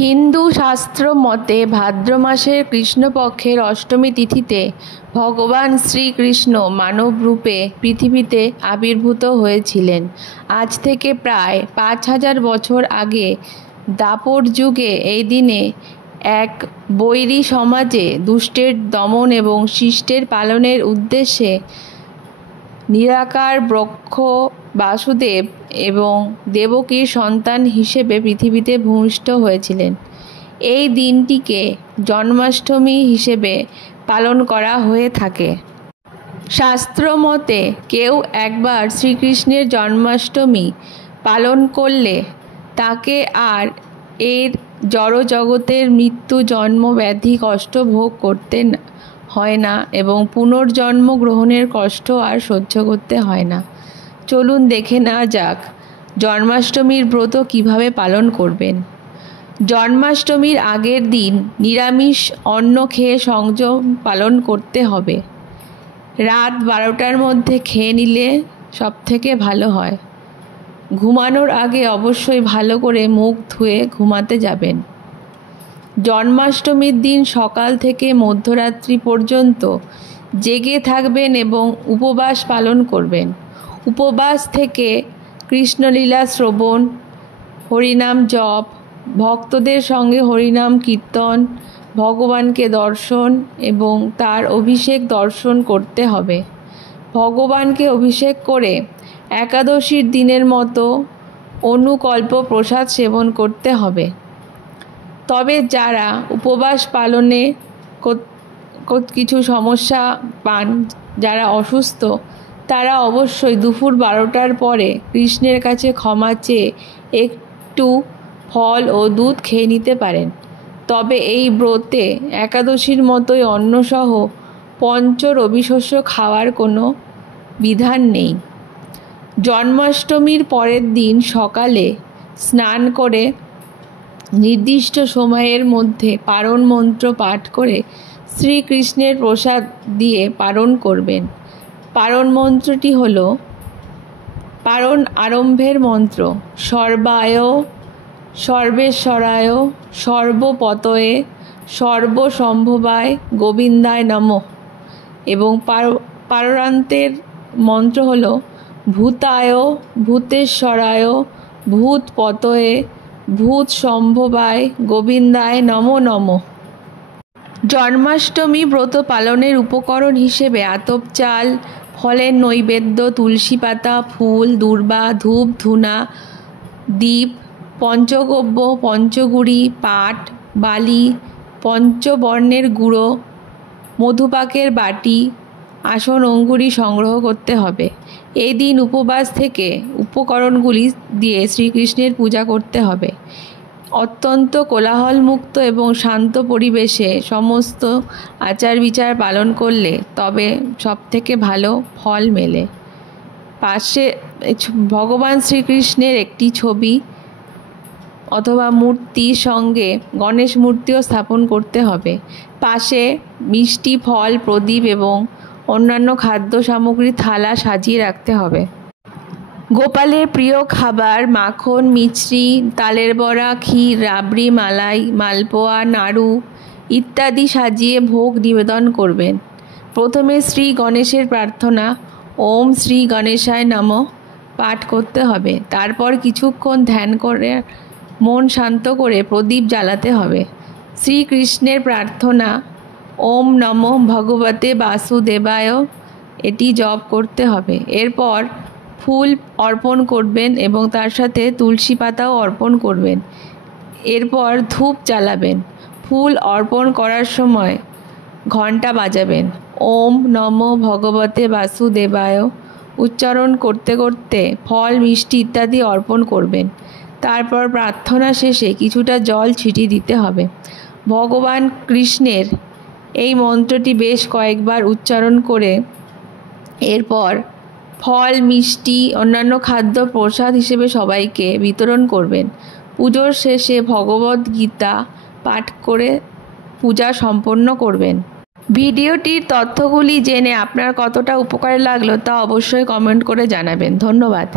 হিন্দু শাস্ত্র মতে ভাদ্র মাসের কৃষ্ণপক্ষের অষ্টমী তিথিতে ভগবান শ্রীকৃষ্ণ মানব রূপে পৃথিবীতে আবির্ভূত হয়েছিলেন। আজ থেকে প্রায় 5000 বছর আগে দ্বাপর যুগে এই দিনে এক বৈরী সমাজে দুষ্টের দমন এবং শিষ্টের পালনের উদ্দেশ্যে নিরাকার ব্রহ্ম বাসুদেব এবং দেবকীর সন্তান হিসেবে পৃথিবীতে ভূমিষ্ঠ হয়েছিলেন। এই দিনটিকে জন্মাষ্টমী হিসেবে পালন করা হয়ে থাকে। শাস্ত্র মতে কেউ একবার শ্রীকৃষ্ণের জন্মাষ্টমী পালন করলে তাকে আর এর জড়জগতের মৃত্যু, জন্ম, ব্যাধি, কষ্ট ভোগ করতে হয় না এবং পুনর্জন্ম গ্রহণের কষ্ট আর সহ্য করতে হয় না। চলুন দেখে নেওয়া যাক জন্মাষ্টমীর ব্রত কিভাবে পালন করবেন। জন্মাষ্টমীর আগের দিন নিরামিষ অন্ন খেয়ে সংযম পালন করতে হবে। রাত 12টার মধ্যে খেয়ে নিলে সবথেকে ভালো হয়। ঘুমানোর আগে অবশ্যই ভালো করে মুখ ধুয়ে ঘুমাতে যাবেন। জন্মাষ্টমীর দিন সকাল থেকে মধ্যরাত্রি পর্যন্ত জেগে থাকবেন এবং উপবাস পালন করবেন। উপবাস থেকে কৃষ্ণলীলা শ্রবণ, হরিনাম জপ, ভক্তদের সঙ্গে হরিনাম কীর্তন, ভগবানকে দর্শন এবং তার অভিষেক দর্শন করতে হবে। ভগবানকে অভিষেক করে একাদশীর দিনের মতো অনুকল্প প্রসাদ সেবন করতে হবে। তবে যারা উপবাস পালনে কিছু সমস্যা পান, যারা অসুস্থ, তারা অবশ্যই দুপুর 12টার পরে কৃষ্ণের কাছে ক্ষমা চেয়ে একটু ফল ও দুধ খেয়ে নিতে পারেন। তবে এই ব্রতে একাদশীর মতোই অন্নসহ পঞ্চ রবিশস্য খাওয়ার কোনো বিধান নেই। জন্মাষ্টমীর পরের দিন সকালে স্নান করে নির্দিষ্ট সময়ের মধ্যে পারণ মন্ত্র পাঠ করে শ্রীকৃষ্ণের প্রসাদ দিয়ে পারণ করবেন। পারণ মন্ত্রটি হল পারণ আরম্ভের মন্ত্র সর্বায় সর্বেশ্বরায় সর্বপতয়ে সর্বসম্ভবায় গোবিন্দায় নমঃ এবং পারণান্তের মন্ত্র হল ভূতায় ভূতেশ্বরায় ভূতপতয়ে ভূত সম্ভবায় গোবিন্দায় নমো নমঃ। জন্মাষ্টমী ব্রত পালনের উপকরণ হিসেবে আতপ চাল, ফলের নৈবেদ্য, তুলসী পাতা, ফুল, দূর্বা, ধূপ, ধূনা, দীপ, পঞ্চগব্য, পঞ্চগুড়ি, পাট, বালি, পঞ্চবর্ণের গুঁড়ো, মধুপাকের বাটি, আসন অঙ্গুরি সংগ্রহ করতে হবে। এই দিন উপবাস থেকে উপকরণগুলি দিয়ে শ্রীকৃষ্ণের পূজা করতে হবে। অত্যন্ত কোলাহলমুক্ত এবং শান্ত পরিবেশে সমস্ত আচার বিচার পালন করলে তবে সবথেকে ভালো ফল মেলে। পাশে ভগবান শ্রীকৃষ্ণের একটি ছবি অথবা মূর্তির সঙ্গে গণেশ মূর্তিও স্থাপন করতে হবে। পাশে মিষ্টি, ফল, প্রদীপ এবং অন্যান্য খাদ্য সামগ্রী থালা সাজিয়ে রাখতে হবে। গোপালের প্রিয় খাবার মাখন, মিছরি, তালের বড়া, ক্ষীর, রাবড়ি, মালাই, মালপোয়া, নাড়ু ইত্যাদি সাজিয়ে ভোগ নিবেদন করবেন। প্রথমে শ্রী গণেশের প্রার্থনা ওম শ্রী গণেশায় নমঃ পাঠ করতে হবে। তারপর কিছুক্ষণ ধ্যান করে মন শান্ত করে প্রদীপ জ্বালাতে হবে। শ্রীকৃষ্ণের প্রার্থনা ওম নমঃ ভগবতে বাসুদেবায় এটি জপ করতে হবে। এরপর ফুল অর্পণ করবেন এবং তার সাথে তুলসী পাতাও অর্পণ করবেন। এরপর ধূপ জ্বালাবেন। ফুল অর্পণ করার সময় ঘণ্টা বাজাবেন। ওম নমো ভগবতে বাসুদেবায় উচ্চারণ করতে করতে ফল, মিষ্টি ইত্যাদি অর্পণ করবেন। তারপর প্রার্থনা শেষে কিছুটা জল ছিটিয়ে দিতে হবে। ভগবান কৃষ্ণের এই মন্ত্রটি বেশ কয়েকবার উচ্চারণ করে এরপর ফল, মিষ্টি, অন্যান্য খাদ্য প্রসাদ হিসেবে সবাইকে বিতরণ করবেন। পুজোর শেষে ভগবদ্ গীতা পাঠ করে পূজা সম্পন্ন করবেন। ভিডিওটির তথ্যগুলি জেনে আপনার কতটা উপকারে লাগলো তা অবশ্যই কমেন্ট করে জানাবেন। ধন্যবাদ।